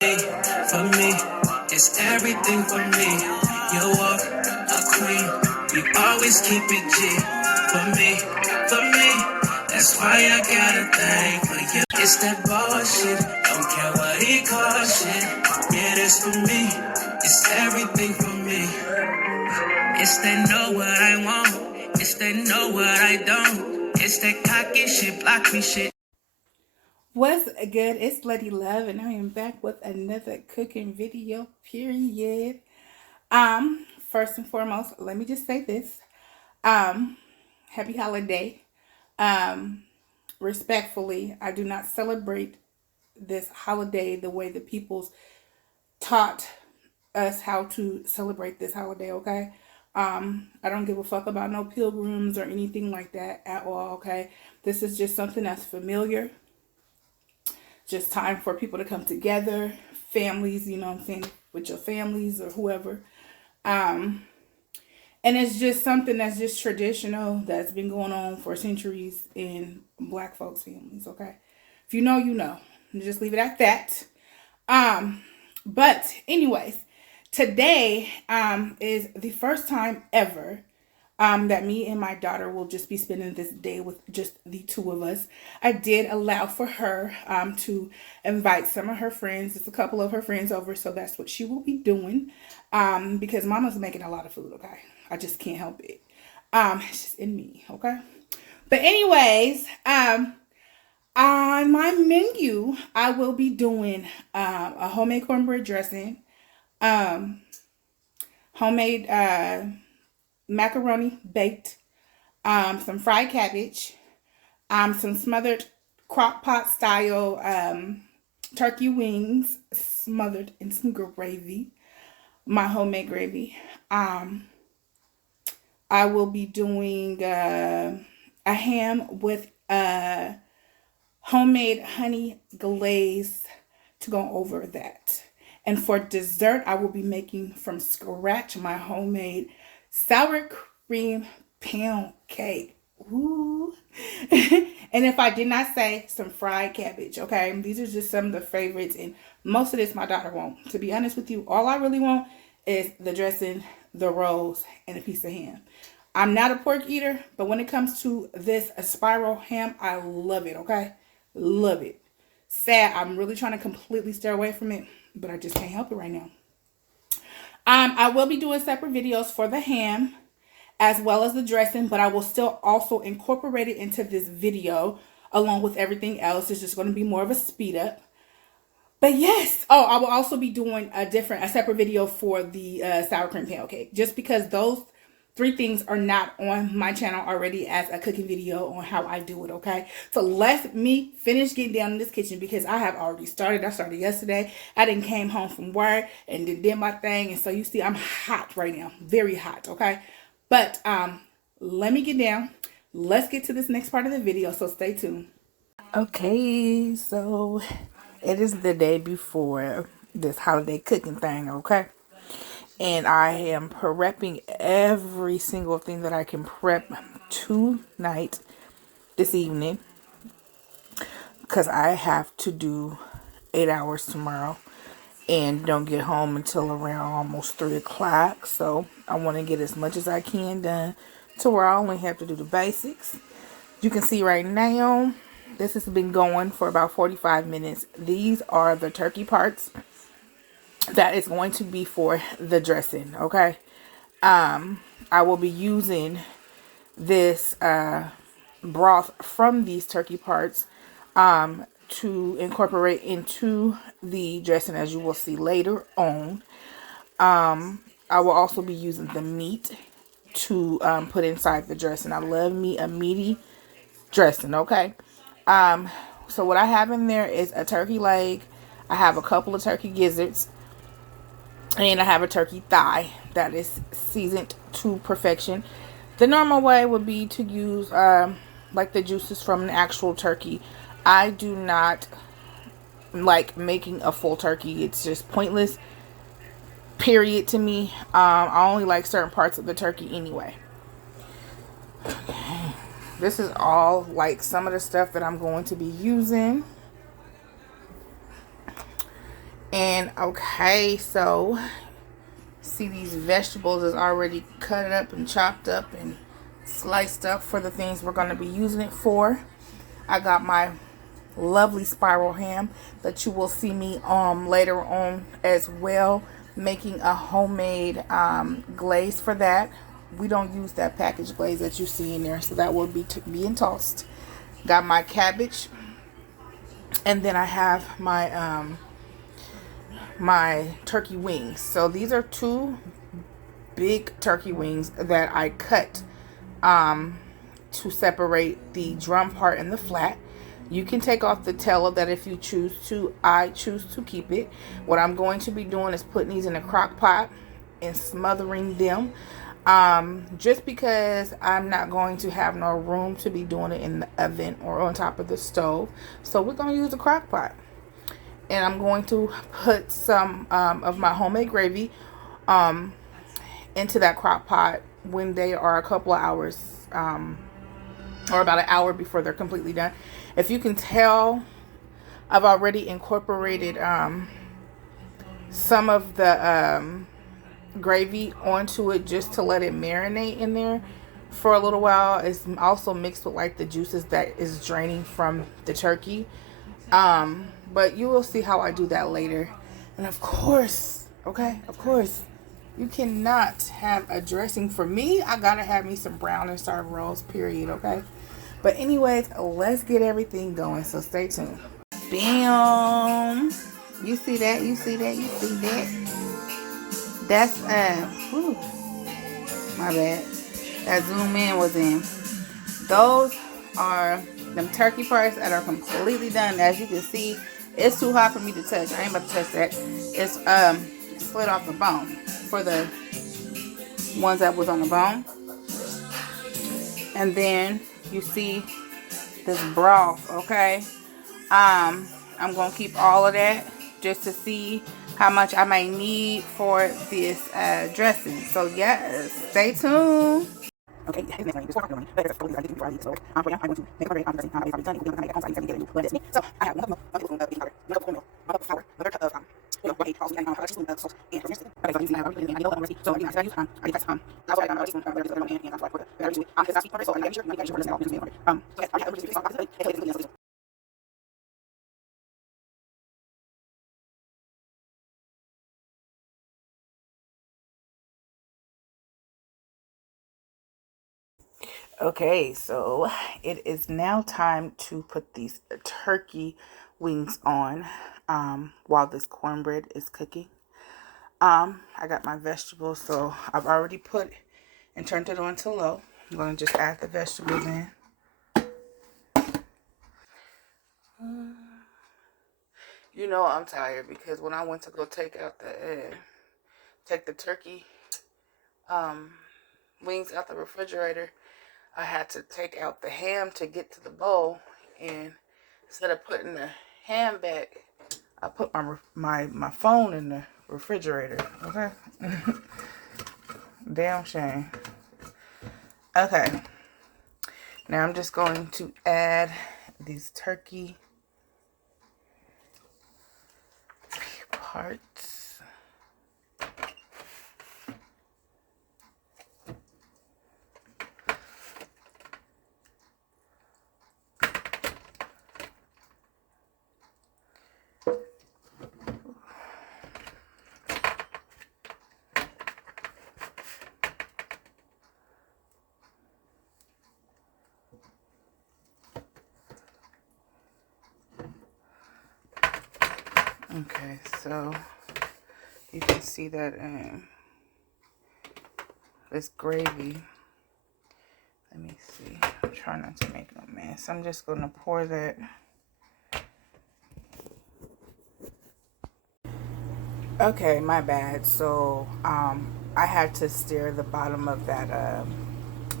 For me, it's everything for me. You are a queen. You always keep it G. For me, that's why I got a thing for you. It's that bullshit. Don't care what he calls shit. Yeah, that's for me. It's everything for me. It's that know what I want. It's that know what I don't. It's that cocky shit, block me shit. What's good? It's Lady Love, and I am back with another cooking video. Period. First and foremost, let me just say this. Happy holiday. Um, Respectfully, I do not celebrate this holiday the way the people's taught us how to celebrate this holiday. Okay. I don't give a fuck about no pilgrims or anything like that at all. Okay. This is just something that's familiar, just time for people to come together, families, you know what I'm saying, with your families or whoever. Um, and it's just something that's just traditional that's been going on for centuries in black folks' families, okay? If you know, you know. Just leave it at that. Um, but anyways, today is the first time ever that me and my daughter will just be spending this day with just the two of us. I did allow for her to invite some of her friends, just a couple of her friends over, so that's what she will be doing. Because Mama's making a lot of food, okay? I just can't help it. It's just in me, okay? But anyways, on my menu, I will be doing a homemade cornbread dressing, um, homemade macaroni baked, some fried cabbage, some smothered crock pot style turkey wings smothered in some gravy, my homemade gravy. Um, I will be doing a ham with homemade honey glaze to go over that. And for dessert, I will be making from scratch my homemade sour cream pound cake. Ooh. And if I did not say some fried cabbage, okay? These are just some of the favorites, and most of this my daughter won't. To be honest with you, all I really want is the dressing, the rolls, and a piece of ham. I'm not a pork eater, but when it comes to this a spiral ham, I love it, okay? Love it. Sad, I'm really trying to completely stay away from it, but I just can't help it right now. I will be doing separate videos for the ham as well as the dressing, but I will still also incorporate it into this video along with everything else. It's just going to be more of a speed up. But yes, oh, I will also be doing a separate video for the sour cream pancake, just because those three things are not on my channel already as a cooking video on how I do it, okay? So let me finish getting down in this kitchen because I have already started. I started yesterday. I then came home from work and did my thing. And so you see I'm hot right now, very hot, okay? But let me get down. Let's get to this next part of the video, so stay tuned. Okay, so it is the day before this holiday cooking thing, okay? And I am prepping every single thing that I can prep tonight, this evening, because I have to do 8 hours tomorrow and don't get home until around almost 3 o'clock. So I want to get as much as I can done to where I only have to do the basics. You can see right now, this has been going for about 45 minutes. These are the turkey parts that is going to be for the dressing, okay? I will be using this broth from these turkey parts to incorporate into the dressing, as you will see later on. I will also be using the meat to put inside the dressing. I love me a meaty dressing, okay? So what I have in there is a turkey leg. I have a couple of turkey gizzards. And I have a turkey thigh that is seasoned to perfection. The normal way would be to use like the juices from an actual turkey. I do not like making a full turkey. It's just pointless, period, to me. I only like certain parts of the turkey anyway. This is all like some of the stuff that I'm going to be using. And okay, so see these vegetables is already cut up and chopped up and sliced up for the things we're going to be using it for. I got my lovely spiral ham that you will see me later on as well, making a homemade glaze for that. We don't use that packaged glaze that you see in there, so that will be being tossed. Got my cabbage, and then I have my my turkey wings. So these are two big turkey wings that I cut to separate the drum part and the flat. You can take off the tail of that if you choose to. I choose to keep it. What I'm going to be doing is putting these in a crock pot and smothering them. Just because I'm not going to have no room to be doing it in the oven or on top of the stove. So we're going to use a crock pot. And I'm going to put some of my homemade gravy into that crock pot when they are a couple of hours or about an hour before they're completely done. If you can tell, I've already incorporated some of the gravy onto it just to let it marinate in there for a little while. It's also mixed with like the juices that is draining from the turkey. But you will see how I do that later. And of course, okay, of course, you cannot have a dressing. For me, I gotta have me some brown and star rolls, period, okay? But anyways, let's get everything going, so stay tuned. Bam! You see that? You see that? You see that? That's, whew, my bad. That zoom in was in. Those are them turkey parts that are completely done. As you can see, it's too hot for me to touch. I ain't about to touch that. It's split off the bone for the ones that was on the bone. And then you see this broth, okay? I'm gonna keep all of that just to see how much I might need for this dressing. So yes, stay tuned. Okay, his name is Walker. But it's totally before I leave. So I'm going to make a very dressing. I've done it. We're going to make a constant get into blend this. So I have 1 cup of milk, 1 tablespoon of baking powder, 1 cup of cornmeal, 1 cup of flour, 1 cup of white, also adding 1 teaspoon of salt and rosemary. Okay, so I'm using I know recipe. So I use I already got also adding 1 teaspoon of butter and also I put butter into it. It's not sweet butter, so I'm making sure butter is not using it. So yes, I have everything on until it's okay, so it is now time to put these turkey wings on while this cornbread is cooking. I got my vegetables, so I've already put and turned it on to low. I'm going to just add the vegetables in. You know I'm tired because when I went to go take out take the turkey wings out the refrigerator, I had to take out the ham to get to the bowl, and instead of putting the ham back, I put my phone in the refrigerator. Okay. Damn shame. Okay. Now I'm just going to add these turkey parts. Okay, so you can see that this gravy, let me see, I'm trying not to make no mess. I'm just going to pour that. Okay, my bad. So I had to stir the bottom of that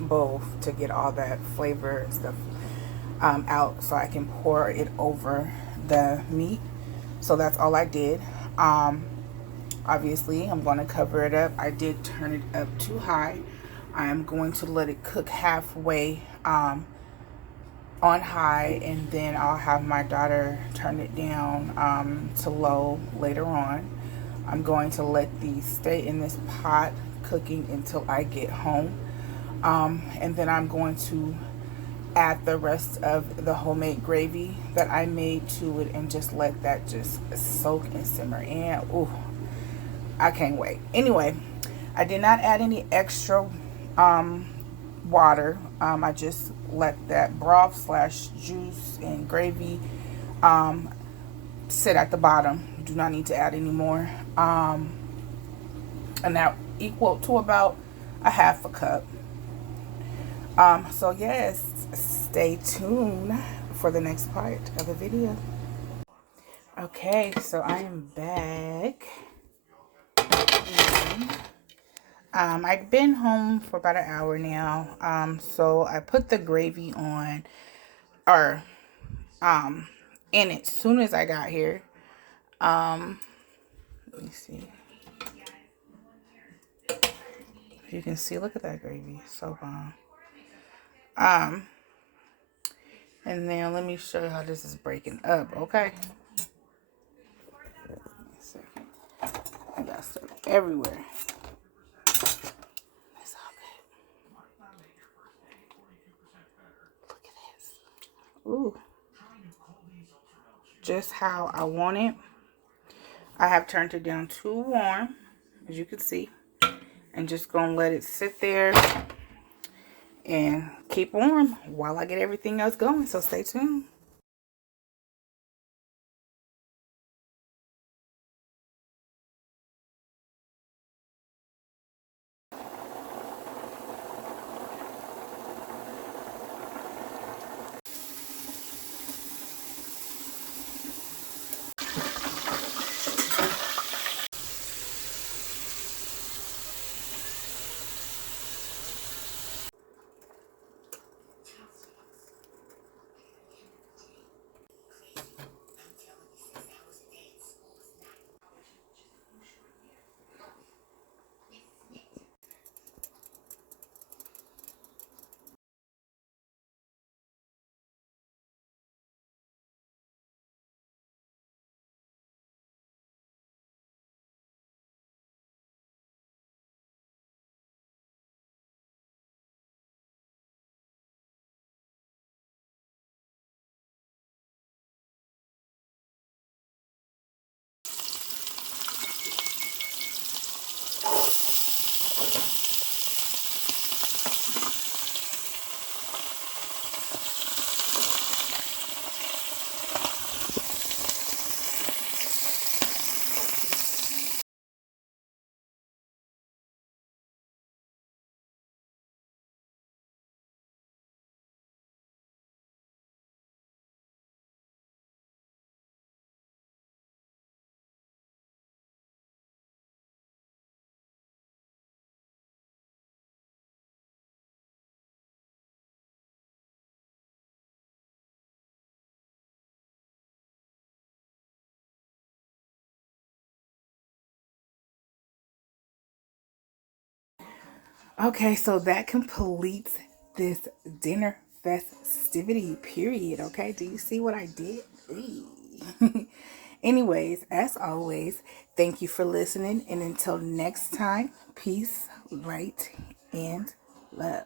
bowl to get all that flavor and stuff out so I can pour it over the meat. So that's all I did. Obviously, I'm going to cover it up. I did turn it up too high. I'm going to let it cook halfway on high, and then I'll have my daughter turn it down to low later on. I'm going to let these stay in this pot cooking until I get home. And then I'm going to add the rest of the homemade gravy that I made to it and just let that just soak and simmer in. Ooh, I can't wait. Anyway, I did not add any extra water. I just let that broth slash juice and gravy sit at the bottom. You do not need to add any more. And that equal to about a half a cup. So yes, stay tuned for the next part of the video. Okay, so I am back. I've been home for about an hour now. So I put the gravy on, or in it as soon as I got here. Let me see. You can see, look at that gravy, so bomb. And then let me show you how this is breaking up, okay? I got stuff everywhere. That's all good. Look at this. Ooh. Just how I want it. I have turned it down too warm, as you can see. And just gonna let it sit there and keep warm while I get everything else going. So stay tuned. Okay, so that completes this dinner festivity period. Okay, do you see what I did? Anyways, as always, thank you for listening, and until next time, peace, light, and love.